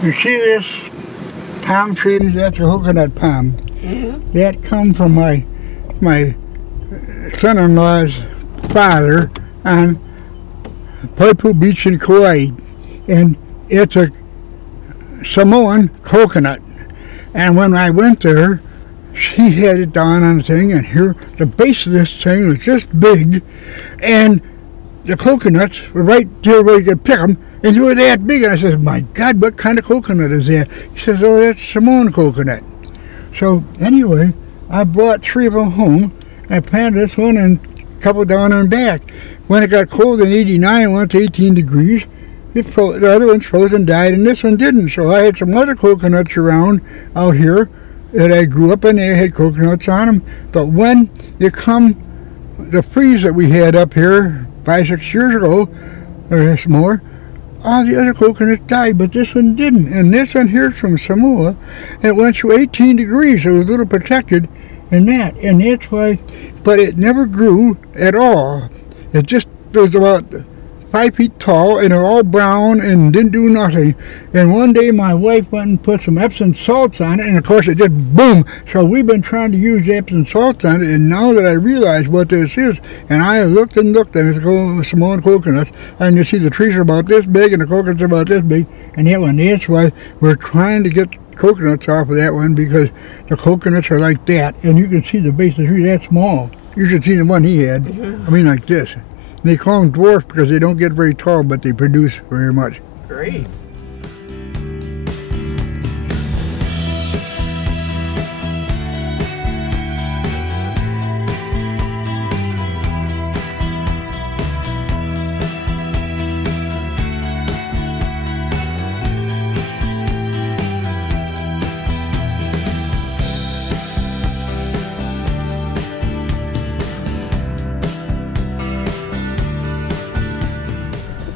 You see this palm tree? That's a coconut palm. That come from my son-in-law's father on Paipu Beach in Kauai, and it's a Samoan coconut. And when I went there, she had it down on the thing, and here the base of this thing was just big, and the coconuts were right there where you could pick them, and they were that big. And I said, my God, what kind of coconut is that? He says, oh, that's Samoan coconut. So anyway, I brought 3 of them home. I planted this one and a couple down and back. When it got cold in 89, went to 18 degrees, the other ones froze and died, and this one didn't. So I had some other coconuts around out here that I grew up in. They had coconuts on them. But when you come, the freeze that we had up here 5-6 years ago, or more, all the other coconuts died, but this one didn't. And this one here is from Samoa. It went through 18 degrees. It was a little protected in that. And that's why, but it never grew at all. It just was about 5 feet tall, and they're all brown and didn't do nothing. And one day my wife went and put some Epsom salts on it, and of course it just boom. So we've been trying to use Epsom salts on it, and now that I realize what this is, and I looked and looked, and it's Samoan coconuts, and you see the trees are about this big and the coconuts are about this big, and that one, that's why we're trying to get coconuts off of that one, because the coconuts are like that, and you can see the base of the tree that small. You should see the one he had. I mean, like this. And they call them dwarfs because they don't get very tall, but they produce very much. Great.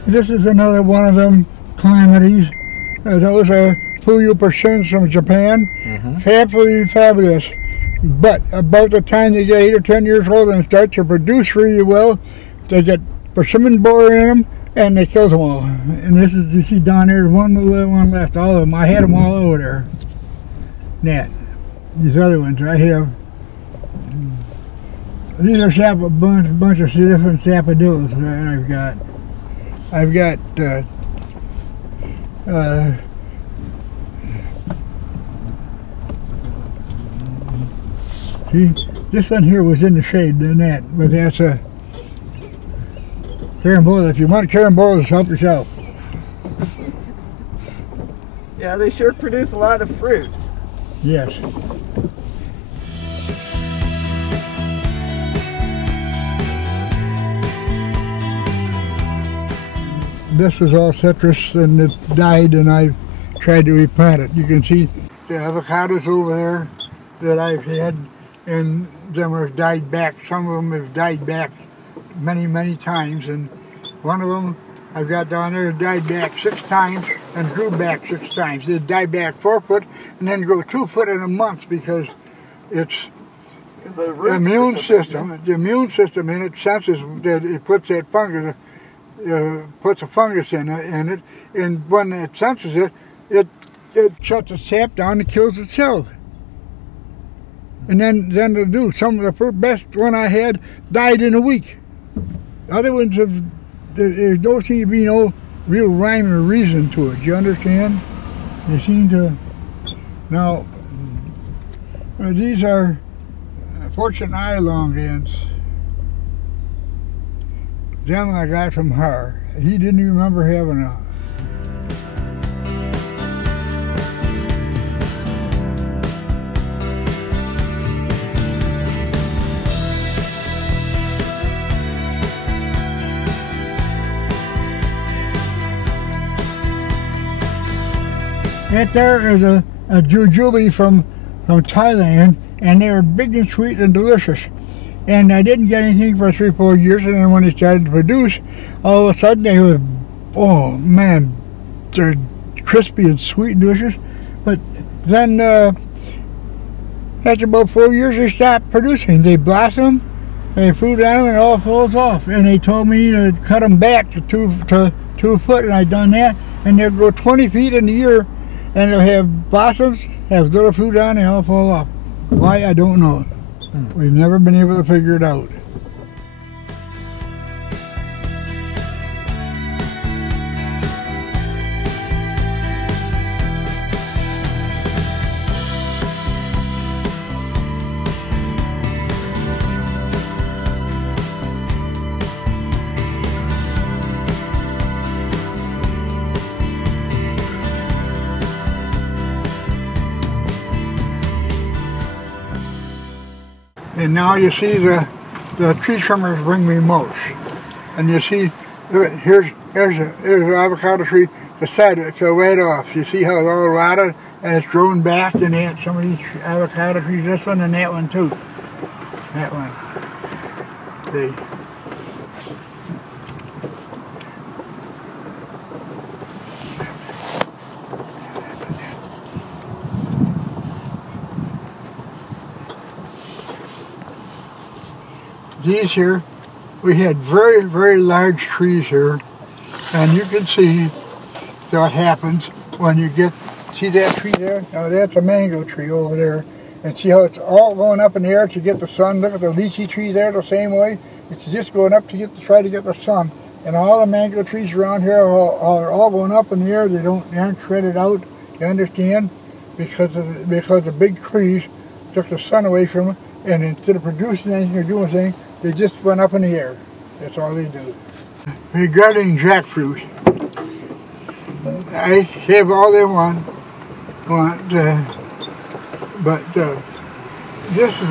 This is another one of them calamities. Those are Fuyu persimmons from Japan. Absolutely fabulous. But about the time they get 8 or 10 years old and start to produce really well, they get persimmon borer in them and they kill them all. And this is, you see down there, one left, all of them. I had them all over there. That. These other ones I have. These are a bunch of different sapodillos that I've got. I've got see, this one here was in the shade than that, but that's a carambola. If you want carambolas, help yourself. Yeah, they sure produce a lot of fruit. Yes. This is all citrus, and it died, and I tried to replant it. You can see the avocados over there that I've had, and them have died back. Some of them have died back many, many times, and one of them I've got down there died back 6 times and grew back 6 times. It died back 4 foot and then grew 2 foot in a month because it's the immune system. The immune system in it senses that it puts that fungus. Puts a fungus in it, and when it senses it, it shuts the sap down and kills itself. And then it'll do. Some of the first best one I had died in a week. Other ones there don't seem to be no real rhyme or reason to it. You understand? They seem to. Now, these are fortune eye long ants. Them I got from her. He didn't even remember having a. That there is a jujube from Thailand, and they were big and sweet and delicious. And I didn't get anything for 3 or 4 years, and then when they started to produce, all of a sudden they were, oh man, they're crispy and sweet and delicious. But then after about 4 years they stopped producing. They blossom, they fruit on them, and it all falls off. And they told me to cut them back to 2 foot, and I done that, and they'll grow 20 feet in a year. and they'll have blossoms, have little fruit on, and all fall off. Why, I don't know. We've never been able to figure it out. And now you see the tree trimmers bring me mulch. And you see, here's an avocado tree. The side of it fell right off. You see how it's all rotted and it's grown back, and they had some of these avocado trees, this one and that one too. That one. These here, we had very, very large trees here, and you can see what happens when you get, see that tree there? Now that's a mango tree over there, and see how it's all going up in the air to get the sun. Look at the lychee tree there the same way. It's just going up to try to get the sun. And all the mango trees around here are all going up in the air. They aren't shredded out, you understand? Because the big trees took the sun away from them, and instead of producing anything or doing anything, they just went up in the air. That's all they do. Regarding jackfruit, I have all they want, but this is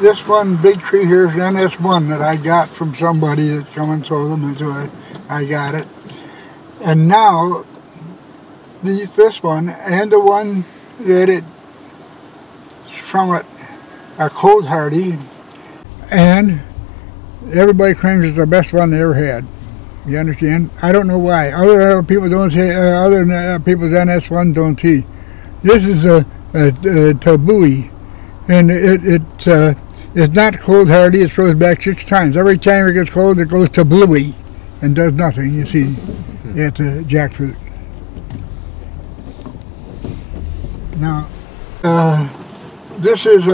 this one big tree here is NS1 that I got from somebody that come and sold them, and so I got it. And now this one and the one that it's from it are cold hardy. And everybody claims it's the best one they ever had. You understand? I don't know why. Other people don't say. Other people's NS1 don't see. This is a tabooey, and it's not cold hardy. It throws back 6 times. Every time it gets cold, it goes to bluey, and does nothing. You see, it's a jackfruit. Now, this is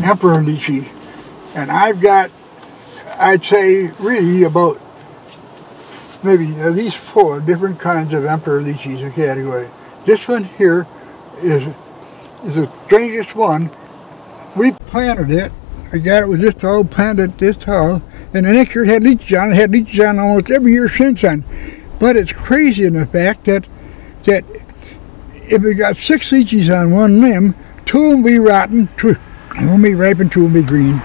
emperor lychee, and I've got, I'd say, really about maybe at least 4 different kinds of emperor lychees a category. This one here is the strangest one. We planted it. I got it with this tall, planted this tall, and the next year it had lychees on. It had lychees on almost every year since then. But it's crazy in the fact that if it got 6 lychees on one limb, 2 will be rotten, 2 will be ripe, and 2 will be green.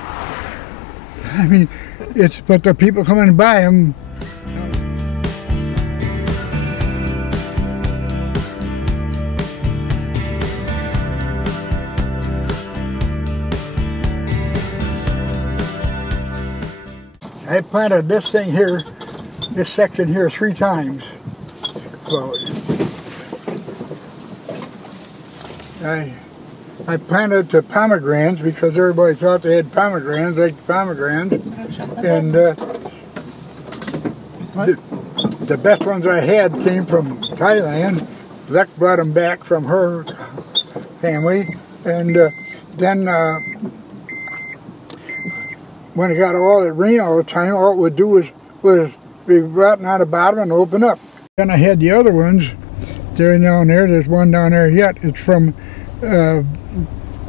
I mean, but the people come and buy them. I planted this thing here, this section here 3 times. So I planted the pomegranates because everybody thought they had pomegranates, like pomegranates, and the best ones I had came from Thailand. Lek brought them back from her family, and then when it got all that rain all the time, all it would do was be rotten out the bottom and open up. Then I had the other ones there down there. There's one down there yet. It's from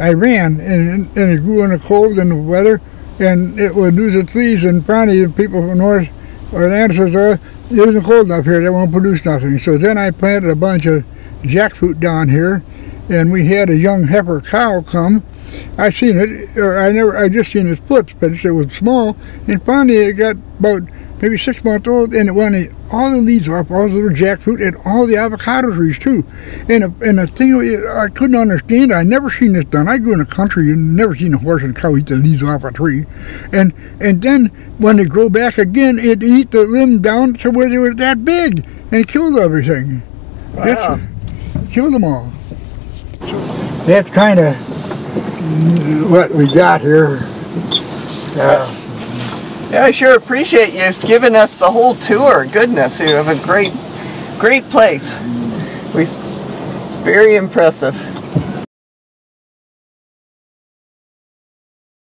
Iran, and it grew in the cold and the weather, and it would lose its leaves, and finally the people from North Orlando says, oh, it isn't cold enough here, they won't produce nothing. So then I planted a bunch of jackfruit down here, and we had a young heifer cow come. I seen it, or I just seen its foot, but it was small, and finally it got about maybe 6 months old, and it went all the leaves off, all the little jackfruit, and all the avocado trees too. And the thing I couldn't understand, I never seen this done. I grew in the country, you never seen a horse and a cow eat the leaves off a tree. And then when they grow back again, it eat the limb down to where they were that big, and it killed everything. Wow. Killed them all. That's kind of what we got here. Yeah, I sure appreciate you giving us the whole tour. Goodness, you have a great place. It's very impressive.